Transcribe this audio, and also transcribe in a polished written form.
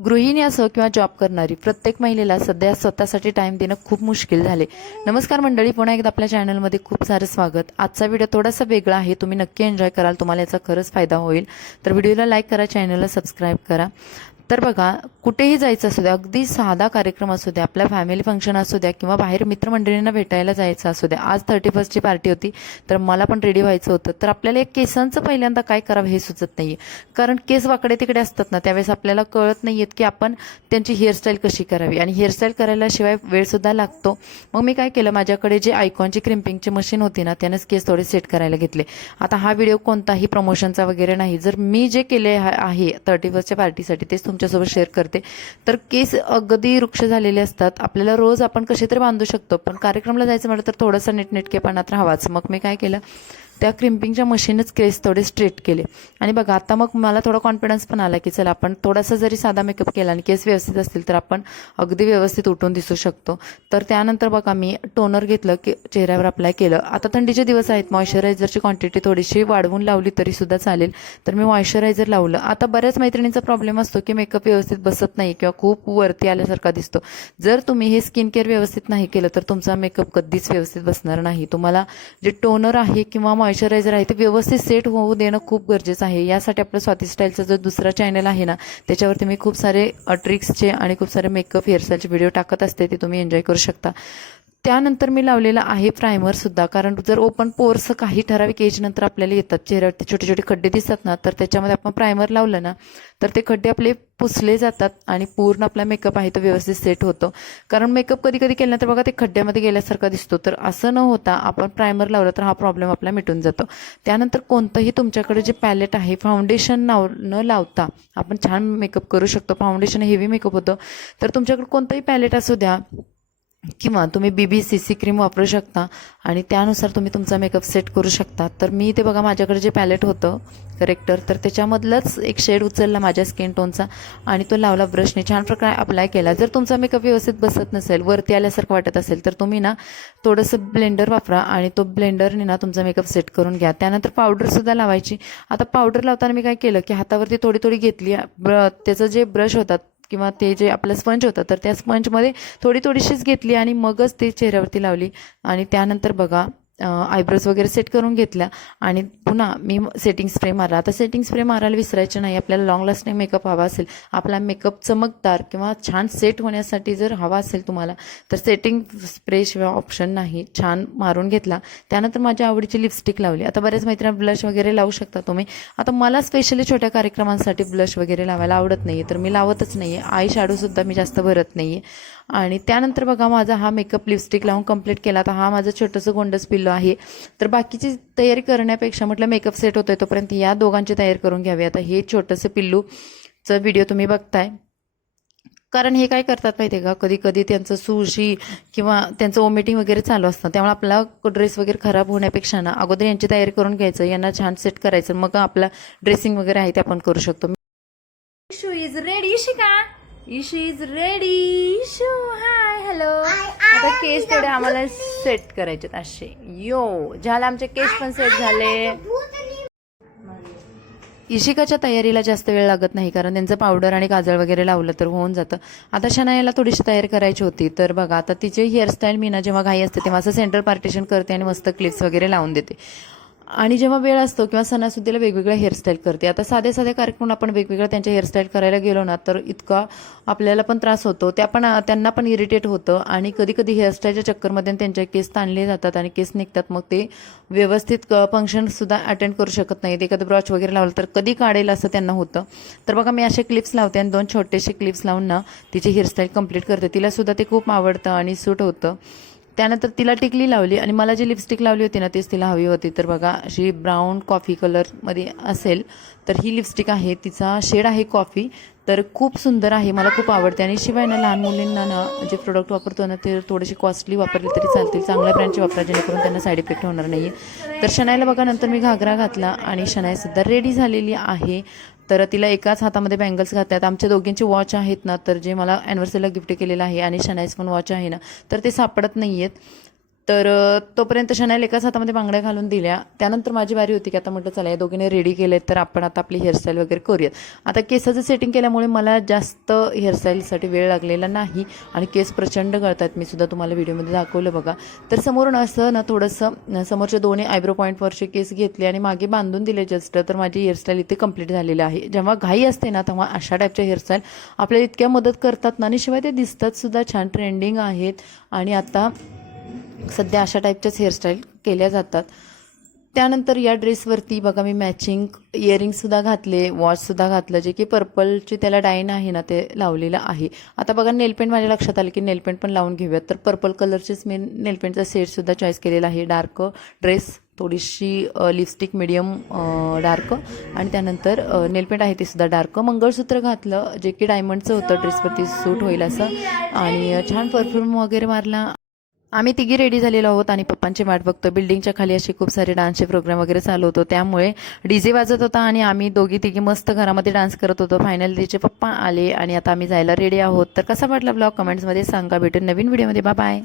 गृहिणी असो किंवा जॉब करणारी प्रत्येक महिलेला सध्या स्वतःसाठी टाइम देणं खूप मुश्किल झाले। नमस्कार मंडळी, पुन्हा एकदा आपल्या चॅनलमध्ये खूप सारं स्वागत। आजचा व्हिडिओ थोडासा वेगळा आहे, तुम्ही नक्की एन्जॉय कराल, तुम्हाला याचा खरंच फायदा होईल। तर व्हिडिओला लाईक करा, चॅनलला सबस्क्राईब करा। तर बघा, कुठेही जायचं असू द्या, अगदी साधा कार्यक्रम असू द्या, आपल्या फॅमिली फंक्शन असू द्या किंवा बाहेर मित्रमंडळींना भेटायला जायचं असू द्या। आज 31st पार्टी होती, तर मला पण रेडी व्हायचं होतं। तर आपल्याला एक केसांचं पहिल्यांदा काय करावं हे सुचत नाहीये, कारण केस वाकडे तिकडे असतात ना, त्यावेळेस आपल्याला कळत नाहीयेत की आपण त्यांची हेअरस्टाईल कशी करावी, आणि हेअरस्टाईल करायला शिवाय वेळ सुद्धा लागतो। मग मी काय केलं, माझ्याकडे जे आयकॉनची क्रिम्पिंगची मशीन होती ना, त्यानेच केस थोडे सेट करायला घेतले। आता हा व्हिडिओ कोणताही प्रमोशनचा वगैरे नाही, जर मी जे केले आहे 31st पार्टीसाठी तेच तुमच्यासोबत शेअर करते। तर केस अगदी वृक्ष झालेले असतात, आपल्याला रोज आपण कसे तरी बांधू शकतो, पण कार्यक्रमाला जायचं म्हटलं तर थोडासा नीटनेटकेपणात राहावाच। मग मी काय केलं, त्या क्रिम्पिंगच्या मशीनच केस थोडे स्ट्रेट केले। आणि बघा, आता मग मला थोडा कॉन्फिडन्स पण आला की चला, आपण थोडासा जरी साधा मेकअप केला आणि केस व्यवस्थित असतील तर आपण अगदी व्यवस्थित उठून दिसू शकतो। तर त्यानंतर बघा, मी टोनर घेतलं की चेहऱ्यावर अप्लाय केलं। आता थंडीचे दिवस आहेत, मॉइश्चरायझरची क्वांटिटी थोडीशी वाढवून लावली तरी सुद्धा चालेल, तर मी मॉइश्चरायझर लावलं। आता बऱ्याच मैत्रिणींचा प्रॉब्लेम असतो की मेकअप व्यवस्थित बसत नाही किंवा खूप वरती आल्यासारखा दिसतो। जर तुम्ही हे स्किन केअर व्यवस्थित नाही केलं तर तुमचा मेकअप कधीच व्यवस्थित बसणार नाही। तुम्हाला जे टोनर आहे किंवा मॉइश्चरायझर आहे ते व्यवस्थित सेट होऊ देणं खूप गरजेचं आहे। यासाठी आपलं स्वाती स्टाईलचा जो दुसरा चॅनल आहे ना, त्याच्यावरती मी खूप सारे ट्रिक्सचे आणि खूप सारे मेकअप हेअरस्टाईलचे व्हिडिओ टाकत असते, ते तुम्ही एन्जॉय करू शकता। त्यानंतर मी लावलेला आहे प्रायमर सुद्धा, कारण जर ओपन पोर्स काही ठराविक एज नंतर आपल्याला येतात, चेहऱ्यावरती छोटे छोटे खड्डे दिसतात ना, तर त्याच्यामध्ये आपण प्रायमर लावलं ना तर ते खड्डे आपले पुसले जातात आणि पूर्ण आपला मेकअप आहे तो व्यवस्थित सेट होतो। कारण मेकअप कधी कधी केल्यानंतर बघा ते खड्ड्यामध्ये गेल्यासारखा दिसतो, तर असं न होता आपण प्रायमर लावलं तर हा प्रॉब्लेम आपला मिटून जातो। त्यानंतर कोणतंही तुमच्याकडे जे पॅलेट आहे, फाउंडेशन न लावता आपण छान मेकअप करू शकतो। फाउंडेशन हेवी मेकअप होतं, तर तुमच्याकडे कोणतंही पॅलेट असू द्या किंवा तुम्ही BB-CC क्रीम वापरू शकता आणि त्यानुसार तुम्ही तुमचा मेकअप सेट करू शकता। तर मी ते बघा, माझ्याकडे जे पॅलेट होतं करेक्टर, तर त्याच्यामधलंच एक शेड उचलला माझ्या स्किन टोनचा आणि तो लावला ब्रशने, छान प्रकारे अप्लाय केला। जर तुमचा मेकअप व्यवस्थित बसत नसेल, वरती आल्यासारखं वाटत असेल, तर तुम्ही ना थोडंसं ब्लेंडर वापरा आणि तो ब्लेंडरने ना तुमचा मेकअप सेट करून घ्या। त्यानंतर पावडरसुद्धा लावायची। आता पावडर लावताना मी काय केलं की हातावरती थोडी थोडी घेतली, त्याचं जे ब्रश होतात किंवा ते जे आपलं स्पंज होतं, तर त्या स्पंजमध्ये थोडी थोडीशीच घेतली आणि मगच ते चेहऱ्यावरती लावली। आणि त्यानंतर बघा, आयब्रोज वगैरे सेट करून घेतल्या आणि पुन्हा मी सेटिंग स्प्रे मारला। आता सेटिंग स्प्रे मारायला विसरायचं नाही, आपल्याला लॉंग लास्टिंग मेकअप हवा असेल, आपला मेकअप चमकदार किंवा छान सेट होण्यासाठी जर हवा असेल तुम्हाला, तर सेटिंग स्प्रे शिवाय ऑप्शन नाही। छान मारून घेतला, त्यानंतर माझ्या आवडीची लिपस्टिक लावली। आता बऱ्याच मैत्रिणी ब्लश वगैरे लावू शकता तुम्ही। आता मला स्पेशली छोट्या कार्यक्रमांसाठी ब्लश वगैरे लावायला आवडत नाही, तर मी लावतच नाही आहे। आय शॅडोसुद्धा मी जास्त भरत नाही आहे। आणि त्यानंतर बघा, माझा हा मेकअप लिपस्टिक लावून कंप्लीट केला। आता हा माझं छोटंसं गोंडस पिल्लो आहे, तर बाकीची तयारी करण्यापेक्षा म्हटलं मेकअप सेट होतोय तोपर्यंत या दोघांची तयारी करून घ्यावी। आता हे छोटंसं पिल्लूचं व्हिडिओ तुम्ही बघताय, कारण हे काय करतात माहिती आहे का, कधी कधी त्यांचं सुशी किंवा त्यांचं वॉमिटिंग वगैरे चालू असतं, त्यामुळे आपला ड्रेस वगैरे खराब होण्यापेक्षा ना अगोदर यांची तयारी करून घ्यायचं, यांना छान सेट करायचं, मग आपला ड्रेसिंग वगैरे आहे ते आपण करू शकतो। Issue is ready, Ishika issue is ready, issue hi hello. आता केस तेवढे आम्हाला सेट करायचे असे, यो झाला, आमचे केस पण सेट झाले। इशिकाच्या तयारीला जास्त वेळ लागत नाही, कारण त्यांचं पावडर आणि काजळ वगैरे लावलं तर होऊन जातं। आता शनायाला थोडीशी तयारी करायची होती, तर बघा, आता तिचे हेअरस्टाईल मी ना जेव्हा घाई असते तेव्हा असं सेंटर पार्टिशन करते आणि मस्त क्लिप्स वगैरे लावून देते। आणि जेव्हा वेळ असतो किंवा सणासुदीला वेगवेगळ्या हेअरस्टाईल करते। आता साधे साधे कार्यक्रम आपण वेगवेगळ्या त्यांच्या हेअरस्टाईल करायला गेलो ना, तर इतका आपल्याला पण त्रास होतो, त्यांना पण इरिटेट होतं आणि कधी कधी हेअरस्टाईलच्या चक्करमध्ये त्यांचे केस ताणले जातात आणि केस निघतात, मग ते व्यवस्थित फंक्शनसुद्धा अटेंड करू शकत नाहीत। एखादं ब्रॉच वगैरे लावलं तर कधी काढेल असं त्यांना होतं। तर बघा, मी असे क्लिप्स लावते आणि 2 छोटेसे क्लिप्स लावून ना तिची हेअरस्टाईल कंप्लीट करते। तिलासुद्धा ते खूप आवडतं आणि सूट होतं। त्यानंतर तिला टिकली लावली आणि मला जी लिपस्टिक लावली होती ना तीच तिला हवी होती। तर बघा, अशी ब्राऊन कॉफी कलरमध्ये असेल तर ही लिपस्टिक आहे, तिचा शेड आहे कॉफी, तर खूप सुंदर आहे, मला खूप आवडते। आणि शिवाय ना लहान मुलींना ना जे प्रोडक्ट वापरतो ना ते थोडेसे कॉस्टली वापरले तरी चालतील, चांगल्या ब्रँडचे वापरा, जेणेकरून त्यांना साईड इफेक्ट होणार नाही। तर शनायला बघा, नंतर मी घागरा घातला आणि शनायसुद्धा रेडी झालेली आहे। तर तिला एकाच हातामध्ये बँगल्स घातल्यात। आमच्या दोघींचे वॉच आहेत ना, तर जे मला ॲनिव्हर्सरीला गिफ्ट केलेलं आहे आणि शनाईस पण वॉच आहे ना, तर ते सापडत नाही आहेत। तर तोपर्यंत शनाईल एकाच हातामध्ये बांगड्या घालून दिल्या. त्यानंतर माझी बारी होती की आता म्हटलं चला या दोघींनी रेडी केले तर आपण आता आपली हेअरस्टाईल वगैरे करूयात. आता केसाचं सेटिंग केल्यामुळे मला जास्त हेअरस्टाईलसाठी वेळ लागलेला नाही आणि केस प्रचंड गळतात. मी सुद्धा तुम्हाला व्हिडिओमध्ये दाखवलं बघा. तर समोरून असं ना थोडंसं समोरचे दोन्ही आयब्रो पॉईंटवरचे केस घेतले आणि मागे बांधून दिले जस्ट. तर माझी हेअरस्टाईल इथे कंप्लीट झालेली आहे. जेव्हा घाई असते ना तेव्हा अशा टाईपच्या हेअरस्टाईल आपल्याला इतक्या मदत करतात ना आणि शिवाय ते दिसतात सुद्धा छान, ट्रेंडिंग आहेत आणि आता सध्या अशा टाईपच्याच हेअरस्टाईल केल्या जातात. त्यानंतर या ड्रेसवरती बघा मी मॅचिंग इयरिंगसुद्धा घातले, वॉचसुद्धा घातलं जे की पर्पलची त्याला डाईन आहे ना ते लावलेलं आहे. आता बघा नेलपेंट माझ्या लक्षात आलं की नेलपेंट पण लावून घेऊयात. तर पर्पल कलरचेच मी नेलपेंटचा सेटसुद्धा चॉईस केलेला आहे. डार्क ड्रेस, थोडीशी लिपस्टिक मिडियम डार्क आणि त्यानंतर नेलपेंट आहे ते सुद्धा डार्क. मंगळसूत्र घातलं जे की डायमंडचं होतं, ड्रेसवरती सूट होईल असं आणि छान परफ्यूम वगैरे मारला. आम्ही तिघी रेडी झालेलो आहोत आणि पप्पांची वाट बघतो. बिल्डिंगच्या खाली असे खूप सारे डान्सचे प्रोग्राम वगैरे चालू होतो त्यामुळे डीजे वाजत होता आणि आम्ही दोघी तिघी मस्त घरामध्ये डान्स करत होतो. फायनली तिचे पप्पा आले आणि आता आम्ही जायला रेडी आहोत. तर कसा वाटला ब्लॉग कमेंट्समध्ये सांगा. भेटून नवीन व्हिडिओमध्ये. Bye bye.